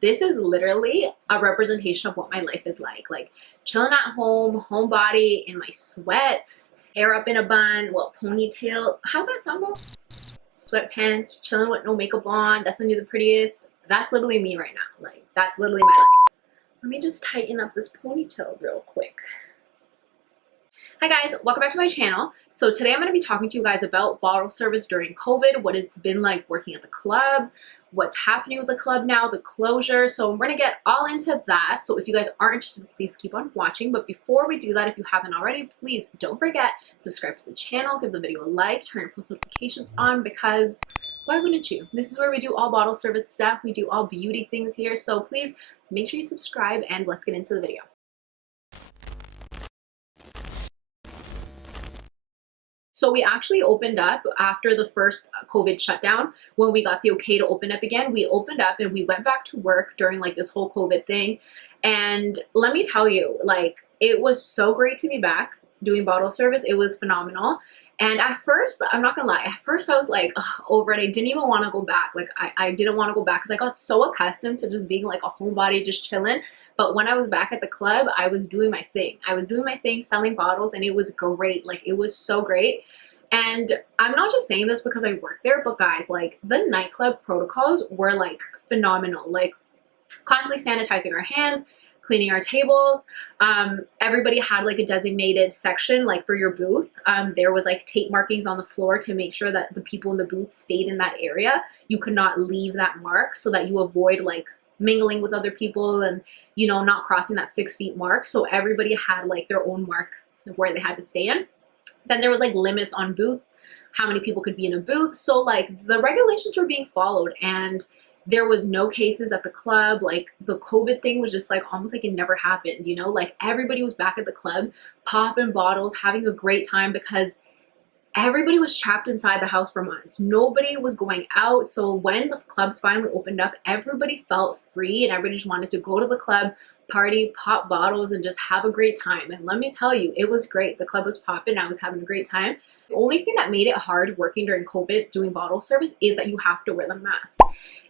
this is literally a representation of what my life is like chilling at home, homebody, in my sweats, hair up in a bun, well, ponytail. How's that song go? Sweatpants, chilling with no makeup on. That's when you're the prettiest. That's literally me right now. Like, that's literally my life. Let me just tighten up this ponytail real quick. Hi guys, welcome back to my channel. So today I'm going to be talking to you guys about bottle service during COVID, what it's been like working at the club, what's happening with the club now, the closure. So we're going to get all into that. So if you guys are interested, please keep on watching. But before we do that, if you haven't already, please don't forget, subscribe to the channel, give the video a like, turn your post notifications on, because why wouldn't you? This is where we do all bottle service stuff. We do all beauty things here. So please make sure you subscribe and let's get into the video. So we actually opened up after the first COVID shutdown. When we got the okay to open up again, we opened up and we went back to work during like this whole COVID thing. And let me tell you, like, it was so great to be back doing bottle service. It was phenomenal. And at first, I'm not gonna lie, at first I was like, ugh, over it. I didn't even want to go back. Like, I didn't want to go back because I got so accustomed to just being like a homebody, just chilling. But when I was back at the club, I was doing my thing. I was doing my thing, selling bottles, and it was great. Like, it was so great. And I'm not just saying this because I work there, but guys, like, the nightclub protocols were like phenomenal. Like, constantly sanitizing our hands, cleaning our tables. Everybody had like a designated section like for your booth. There was like tape markings on the floor to make sure that the people in the booth stayed in that area. You could not leave that mark so that you avoid like mingling with other people and, you know, not crossing that 6 feet mark. So everybody had like their own mark where they had to stay in. Then there was like limits on booths, how many people could be in a booth. So like the regulations were being followed and there was no cases at the club. Like, the COVID thing was just like almost like it never happened, you know? Like, everybody was back at the club, popping bottles, having a great time because everybody was trapped inside the house for months. Nobody was going out. So when the clubs finally opened up, everybody felt free and everybody just wanted to go to the club, party, pop bottles, and just have a great time. And let me tell you, it was great. The club was popping. I was having a great time. The only thing that made it hard working during COVID doing bottle service is that you have to wear the mask.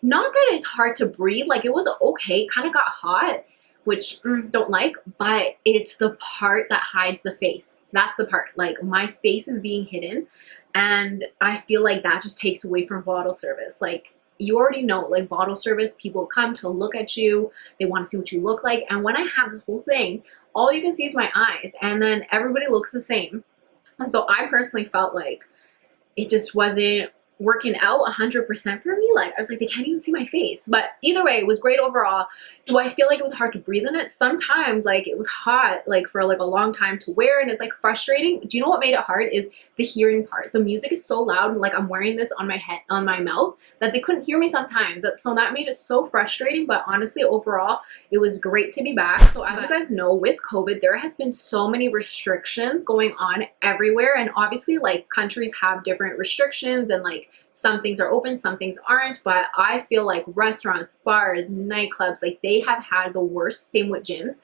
Not that it's hard to breathe. Like, it was okay. Kind of got hot, which don't like, but it's the part that hides the face. That's the part. Like, my face is being hidden, and I feel like that just takes away from bottle service. Like, you already know, like, bottle service, people come to look at you. They want to see what you look like. And when I have this whole thing, all you can see is my eyes, and then everybody looks the same. And so I personally felt like it just wasn't working out 100% for me. Like, I was like, they can't even see my face. But either way, it was great overall. Do I feel like it was hard to breathe in it? Sometimes, like, it was hot, like, for like a long time to wear, and it's like frustrating. Do you know what made it hard is the hearing part. The music is so loud, and like, I'm wearing this on my head, on my mouth, that they couldn't hear me sometimes. So that made it so frustrating. But honestly, overall, it was great to be back. So as you guys know, with COVID, there has been so many restrictions going on everywhere. And obviously, like, countries have different restrictions, and like, some things are open, some things aren't. But I feel like restaurants, bars, nightclubs, like, they have had the worst. Same with gyms.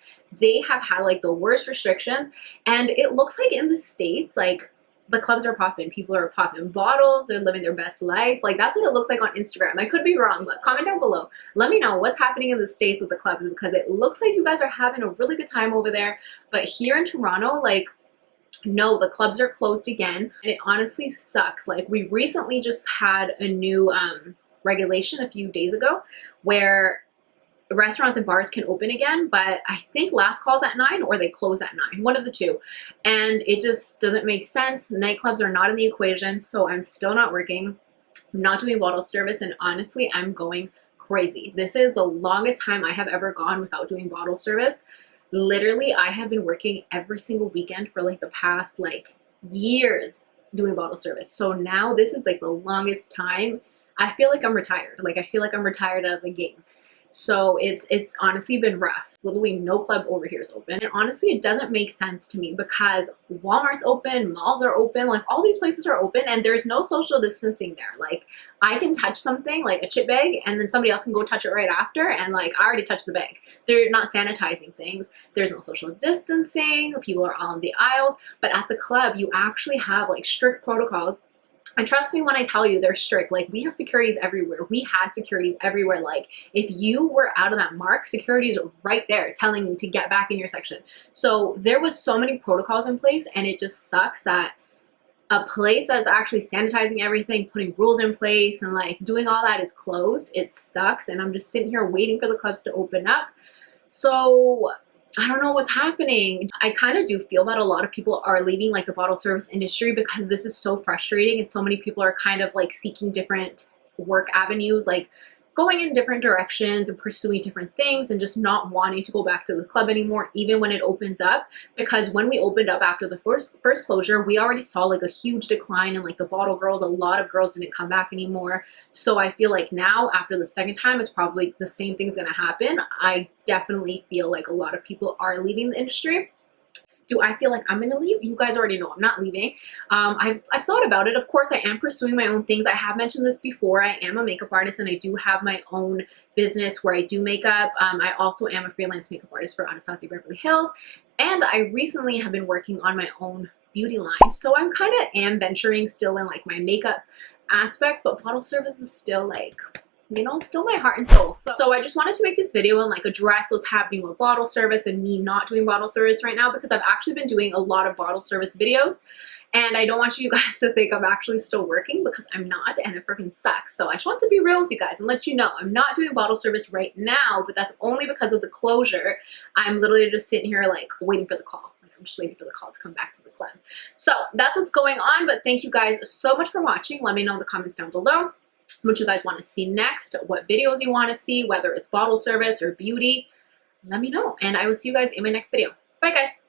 They have had like the worst restrictions. And it looks like in the States, like, the clubs are popping, people are popping bottles, they're living their best life. Like, that's what it looks like on Instagram. I could be wrong, but comment down below. Let me know what's happening in the States with the clubs, because it looks like you guys are having a really good time over there. But here in Toronto, like, no, the clubs are closed again, and it honestly sucks. Like, we recently just had a new regulation a few days ago where restaurants and bars can open again, but I think last call's at 9 or they close at 9, one of the two. And it just doesn't make sense. Nightclubs are not in the equation, so I'm still not working. I'm not doing bottle service, and honestly, I'm going crazy. This is the longest time I have ever gone without doing bottle service. Literally, I have been working every single weekend for like the past like years doing bottle service. So now this is like the longest time. I feel like I'm retired. Like, I feel like I'm retired out of the game. So it's honestly been rough. Literally no club over here is open. And honestly, it doesn't make sense to me because Walmart's open, malls are open, like, all these places are open, and there's no social distancing there. Like, I can touch something like a chip bag and then somebody else can go touch it right after, and like, I already touched the bag. They're not sanitizing things. There's no social distancing. People are all in the aisles. But at the club, you actually have like strict protocols And trust me when I tell you, they're strict. Like, we have securities everywhere. We had securities everywhere. Like, if you were out of that mark, security is right there telling you to get back in your section. So there was so many protocols in place, and it just sucks that a place that's actually sanitizing everything, putting rules in place, and like doing all that is closed. It sucks, and I'm just sitting here waiting for the clubs to open up. So I don't know what's happening. I kind of do feel that a lot of people are leaving like the bottle service industry because this is so frustrating, and so many people are kind of like seeking different work avenues, like going in different directions and pursuing different things, and just not wanting to go back to the club anymore even when it opens up. Because when we opened up after the first closure, we already saw like a huge decline in like the bottle girls. A lot of girls didn't come back anymore. So I feel like now after the second time, it's probably the same thing's gonna happen. I definitely feel like a lot of people are leaving the industry. Do I feel like I'm gonna leave? You guys already know I'm not leaving. I've thought about it. Of course, I am pursuing my own things. I have mentioned this before. I am a makeup artist, and I do have my own business where I do makeup. I also am a freelance makeup artist for Anastasia Beverly Hills, and I recently have been working on my own beauty line. So I'm kind of am venturing still in like my makeup aspect, but bottle service is still like, you know, still my heart and soul. So I just wanted to make this video and like address what's happening with bottle service and me not doing bottle service right now, because I've actually been doing a lot of bottle service videos, and I don't want you guys to think I'm actually still working, because I'm not, and it freaking sucks. So I just want to be real with you guys and let you know I'm not doing bottle service right now, but that's only because of the closure. I'm literally just sitting here like waiting for the call. Like, I'm just waiting for the call to come back to the club. So that's what's going on. But thank you guys so much for watching. Let me know in the comments down below what you guys want to see next, what videos you want to see, whether it's bottle service or beauty. Let me know, and I will see you guys in my next video. Bye guys.